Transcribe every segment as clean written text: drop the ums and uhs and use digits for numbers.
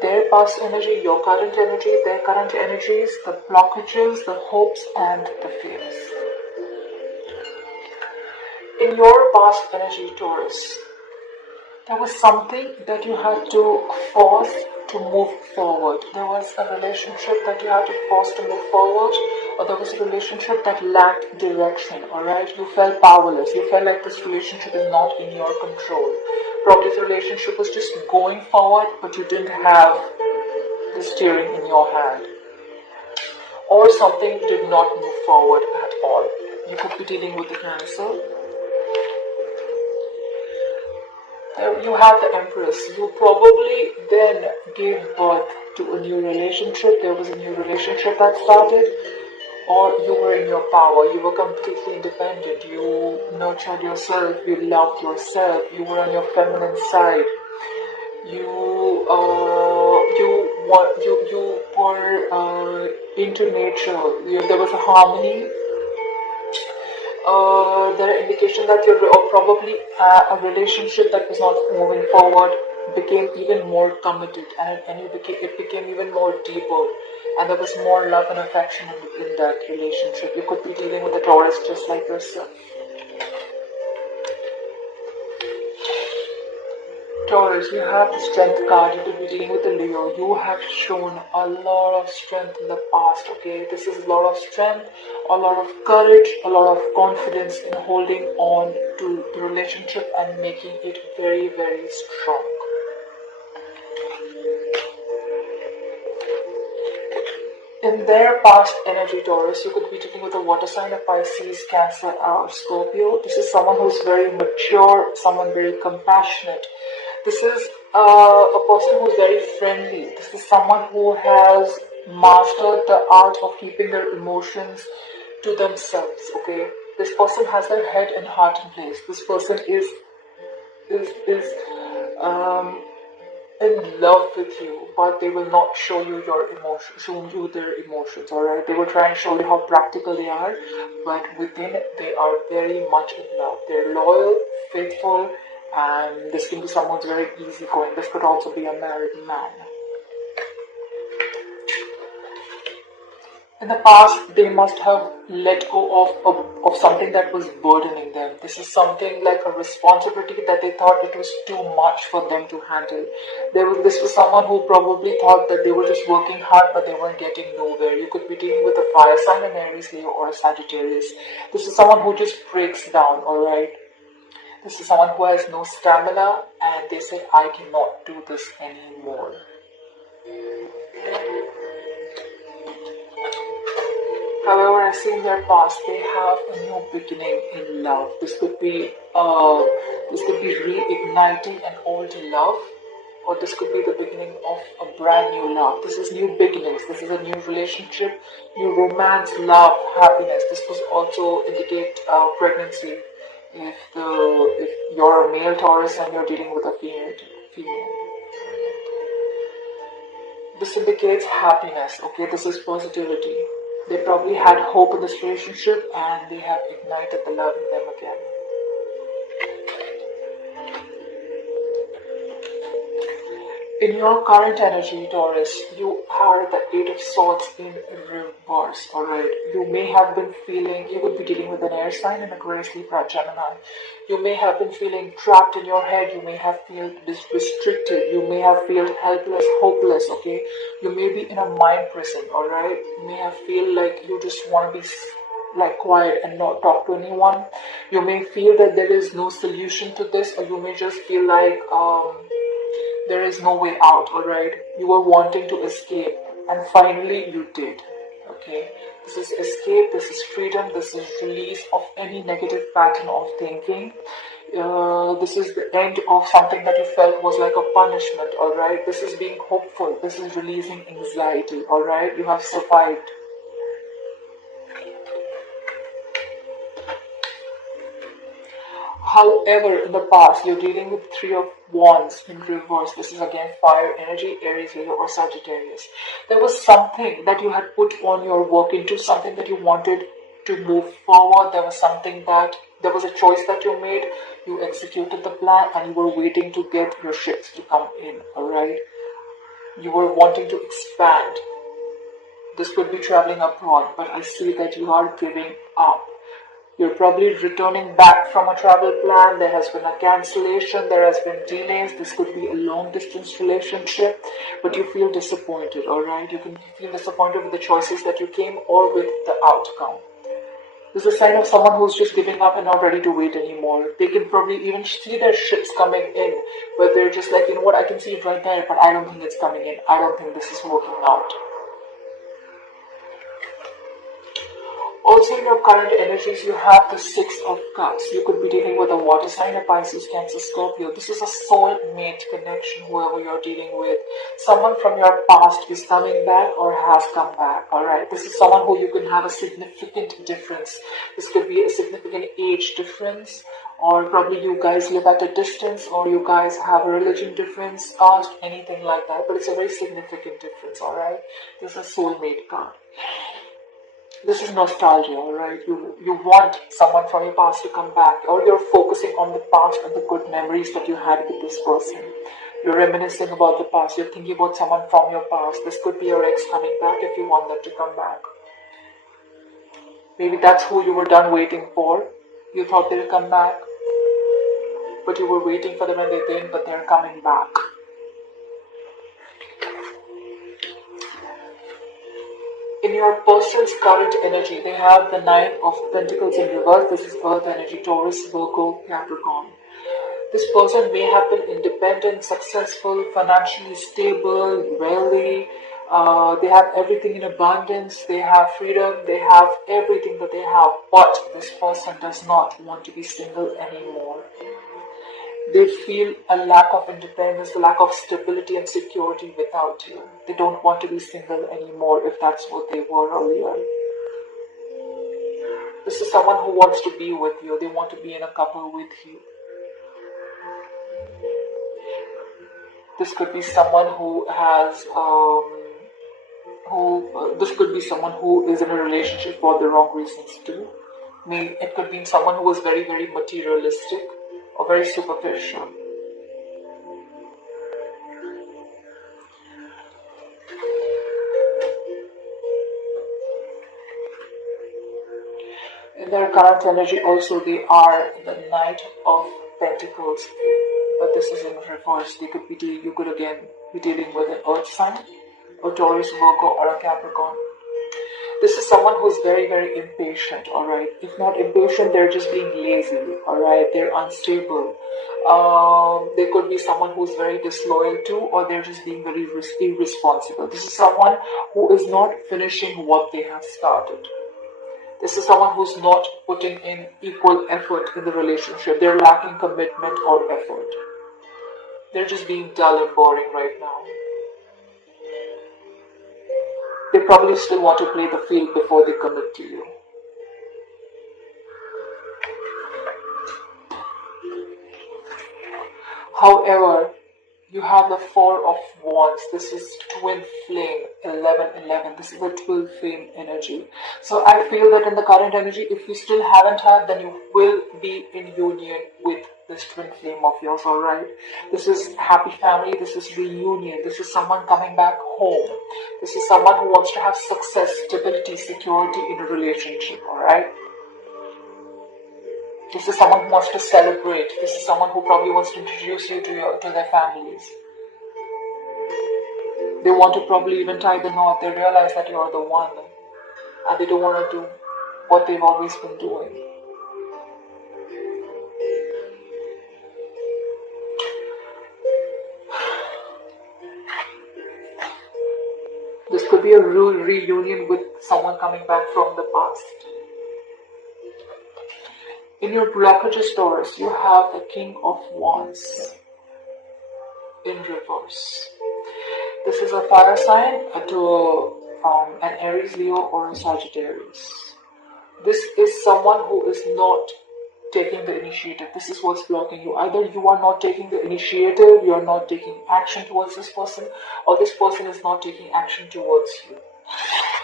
Their past energy, your current energy, their current energies, the blockages, the hopes, and the fears. In your past energy, Taurus, there was something that you had to force to move forward. There was a relationship that you had to force to move forward, or there was a relationship that lacked direction, alright? You felt powerless. You felt like this relationship is not in your control. Probably the relationship was just going forward, but you didn't have the steering in your hand. Or something did not move forward at all. You could be dealing with the Cancer. You have the Empress. You probably then gave birth to a new relationship. There was a new relationship that started, or you were in your power. You were completely independent. You nurtured yourself. You loved yourself. You were on your feminine side. You were into nature. There was a harmony. There are indications that probably a relationship that was not moving forward became even more committed, and it became even more deeper, and there was more love and affection in that relationship. You could be dealing with a Taurus just like yourself. Taurus, you have the Strength card. You could be dealing with a Leo. You have shown a lot of strength in the past, okay? This is a lot of strength, a lot of courage, a lot of confidence in holding on to the relationship and making it very, very strong. In their past energy, Taurus, you could be dealing with a water sign, a Pisces, Cancer, or Scorpio. This is someone who's very mature, someone very compassionate. This is a person who's very friendly. This is someone who has mastered the art of keeping their emotions to themselves, okay? This person has their head and heart in place. This person is in love with you, but they will not show you their emotions, alright? They will try and show you how practical they are, but within they are very much in love. They're loyal, faithful, and this can be someone who's very easygoing. This could also be a married man. In the past, they must have let go of something that was burdening them. This is something like a responsibility that they thought it was too much for them to handle. This was someone who probably thought that they were just working hard, but they weren't getting nowhere. You could be dealing with a fire sign, an Aries, Leo, or a Sagittarius. This is someone who just breaks down, alright? This is someone who has no stamina, and they say, I cannot do this anymore. However, I see in their past, they have a new beginning in love. This could be reigniting an old love, or this could be the beginning of a brand new love. This is new beginnings. This is a new relationship, new romance, love, happiness. This could also indicate pregnancy if you're a male Taurus and you're dealing with a female. This indicates happiness, okay? This is positivity. They probably had hope in this relationship and they have ignited the love in them again. In your current energy, Taurus, you are the Eight of Swords in reverse, alright? You may have been feeling, you would be dealing with an air sign and a Aquarius, Libra, Gemini. You may have been feeling trapped in your head. You may have felt restricted. You may have felt helpless, hopeless, okay? You may be in a mind prison, alright? You may have feel like you just want to be like quiet and not talk to anyone. You may feel that there is no solution to this, or you may just feel like there is no way out, alright? You were wanting to escape, and finally you did, okay? This is escape, this is freedom, this is release of any negative pattern of thinking. This is the end of something that you felt was like a punishment, alright? This is being hopeful, this is releasing anxiety, alright? You have survived. However, in the past, you're dealing with Three of Wands in reverse. This is again fire energy, Aries, Leo, or Sagittarius. There was something that you had put on your work into, something that you wanted to move forward. There was a choice that you made. You executed the plan and you were waiting to get your ships to come in, alright? You were wanting to expand. This could be traveling abroad, but I see that you are giving up. You're probably returning back from a travel plan. There has been a cancellation. There has been delays. This could be a long distance relationship, but you feel disappointed, alright? You can feel disappointed with the choices that you came or with the outcome. This is a sign of someone who's just giving up and not ready to wait anymore. They can probably even see their ships coming in, but they're just like, you know what, I can see it right there, but I don't think it's coming in. I don't think this is working out. Also, in your current energies, you have the Six of Cups. You could be dealing with a water sign, a Pisces, Cancer, Scorpio. This is a soul-mate connection, whoever you're dealing with. Someone from your past is coming back or has come back, alright? This is someone who you can have a significant difference. This could be a significant age difference, or probably you guys live at a distance, or you guys have a religion difference, caste, anything like that. But it's a very significant difference, alright? This is a soulmate card. This is nostalgia, alright? You want someone from your past to come back, or you're focusing on the past and the good memories that you had with this person. You're reminiscing about the past. You're thinking about someone from your past. This could be your ex coming back if you want them to come back. Maybe that's who you were done waiting for. You thought they'd come back, but you were waiting for them and they didn't, but they're coming back. In your person's current energy, they have the Nine of Pentacles in reverse. This is Earth energy, Taurus, Virgo, Capricorn. This person may have been independent, successful, financially stable, wealthy. They have everything in abundance. They have freedom. They have everything that they have. But this person does not want to be single anymore. They feel a lack of independence, a lack of stability and security without you. They don't want to be single anymore if that's what they were earlier. This is someone who wants to be with you. They want to be in a couple with you. This could be someone who has, this could be someone who is in a relationship for the wrong reasons too. It could be someone who is very, very materialistic or very superficial. In their current energy also, they are the Knight of Pentacles, but this is in reverse. You could again be dealing with an Earth sign, a Taurus, Virgo, or a Capricorn. This is someone who's very, very impatient, alright? If not impatient, they're just being lazy, alright? They're unstable. There could be someone who's very disloyal too, or they're just being very irresponsible. This is someone who is not finishing what they have started. This is someone who's not putting in equal effort in the relationship. They're lacking commitment or effort. They're just being dull and boring right now. They probably still want to play the field before they commit to you. However, you have the Four of Wands. This is twin flame, 11-11. This is a twin flame energy. So I feel that in the current energy, if you still haven't had, then you will be in union with this twin flame of yours, alright? This is happy family. This is reunion. This is someone coming back home. This is someone who wants to have success, stability, security in a relationship, alright? This is someone who wants to celebrate. This is someone who probably wants to introduce you to their families. They want to probably even tie the knot. They realize that you are the one, and they don't want to do what they've always been doing. This could be a reunion with someone coming back from the past. In your blockages, Taurus, you have the King of Wands in reverse. This is a fire sign to an Aries, Leo, or a Sagittarius. This is someone who is not taking the initiative. This is what's blocking you. Either you are not taking the initiative, you are not taking action towards this person, or this person is not taking action towards you.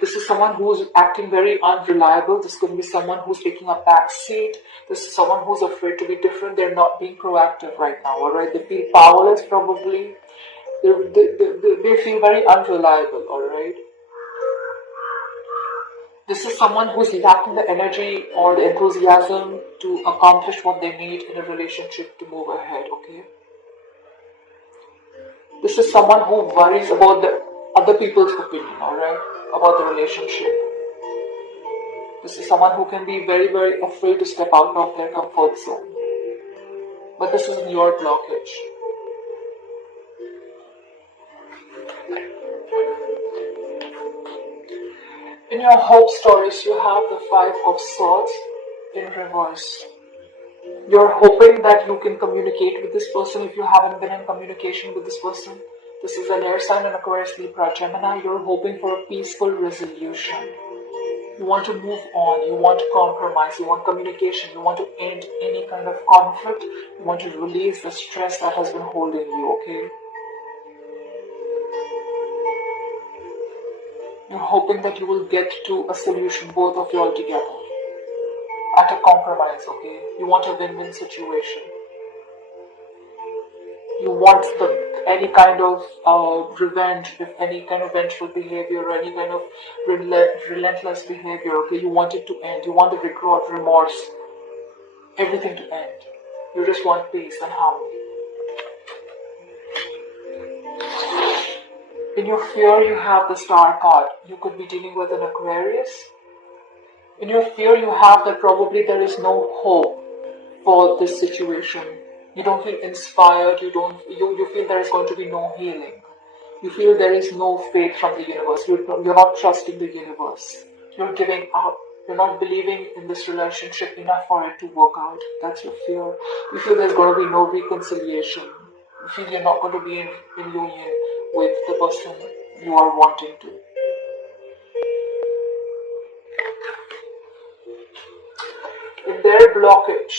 This is someone who's acting very unreliable. This could be someone who's taking a back seat. This is someone who's afraid to be different. They're not being proactive right now, alright? They feel powerless probably. They feel very unreliable, alright? This is someone who's lacking the energy or the enthusiasm to accomplish what they need in a relationship to move ahead, okay? This is someone who worries about the other people's opinion, alright? About the relationship. This is someone who can be very, very afraid to step out of their comfort zone. But this is your blockage. In your hope stories, you have the Five of Swords in reverse. You're hoping that you can communicate with this person if you haven't been in communication with this person. This is an air sign, an Aquarius, Libra, Gemini. You're hoping for a peaceful resolution. You want to move on, you want to compromise, you want communication, you want to end any kind of conflict, you want to release the stress that has been holding you, okay? You're hoping that you will get to a solution, both of you all together, at a compromise, okay? You want a win-win situation. You want any kind of revenge, if any kind of vengeful behavior or any kind of relentless behavior, okay? You want it to end. You want the regret, remorse, everything to end. You just want peace and harmony. In your fear, you have the Star card. You could be dealing with an Aquarius. In your fear, you have that probably there is no hope for this situation. You don't feel inspired, you feel there is going to be no healing. You feel there is no faith from the universe. You're not trusting the universe. You're giving up. You're not believing in this relationship enough for it to work out. That's your fear. You feel there's going to be no reconciliation. You feel you're not going to be in union with the person you are wanting to. In their blockage,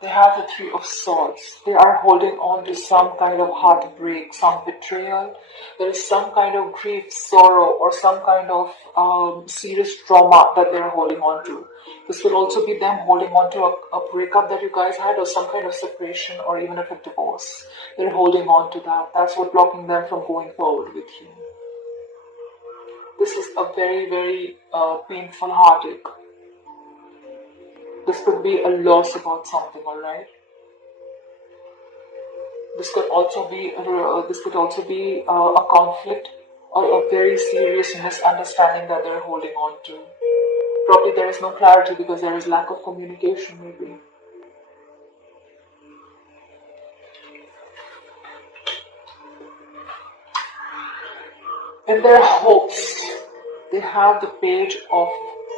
they have the Three of Swords. They are holding on to some kind of heartbreak, some betrayal. There is some kind of grief, sorrow, or some kind of serious trauma that they're holding on to. This will also be them holding on to a breakup that you guys had, or some kind of separation, or even if a divorce. They're holding on to that. That's what's blocking them from going forward with you. This is a very, very painful heartache. This could be a loss about something, alright? This could also be a conflict or a very serious misunderstanding that they're holding on to. Probably there is no clarity because there is lack of communication, maybe. In their hopes, they have the Page of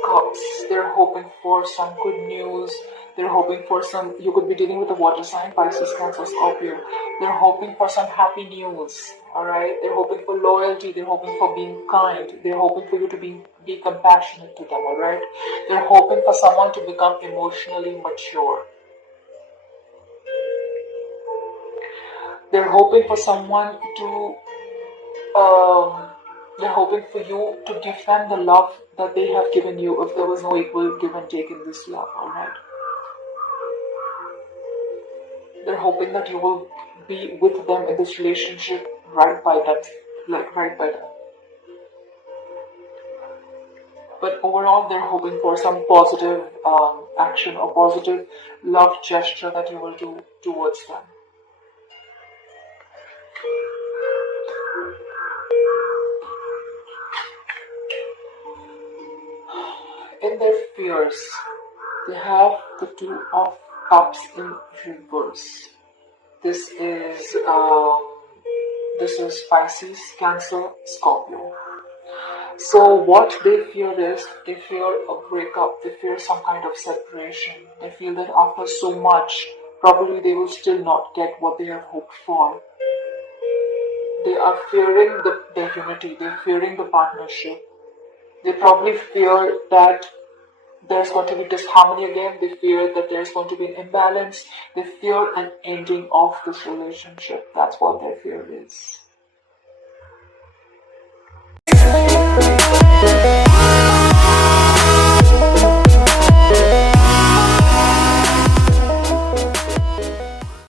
Cups. They're hoping for some good news. They're hoping for some, you could be dealing with a water sign, Pisces, Cancer, Scorpio. They're hoping for some happy news, alright? They're hoping for loyalty. They're hoping for being kind. They're hoping for you to be compassionate to them, alright? They're hoping for someone to become emotionally mature. They're hoping for someone to, they're hoping for you to give them the love that they have given you if there was no equal give and take in this love, alright? They're hoping that you will be with them in this relationship right by them, right by them. But overall, they're hoping for some positive action or positive love gesture that you will do towards them. In their fears, they have the Two of Cups in reverse. This is Pisces, Cancer, Scorpio. So what they fear is, they fear a breakup, they fear some kind of separation. They feel that after so much, probably they will still not get what they have hoped for. They are fearing the unity, they're fearing the partnership. They probably fear that there's going to be disharmony again. They fear that there's going to be an imbalance. They fear an ending of this relationship. That's what their fear is.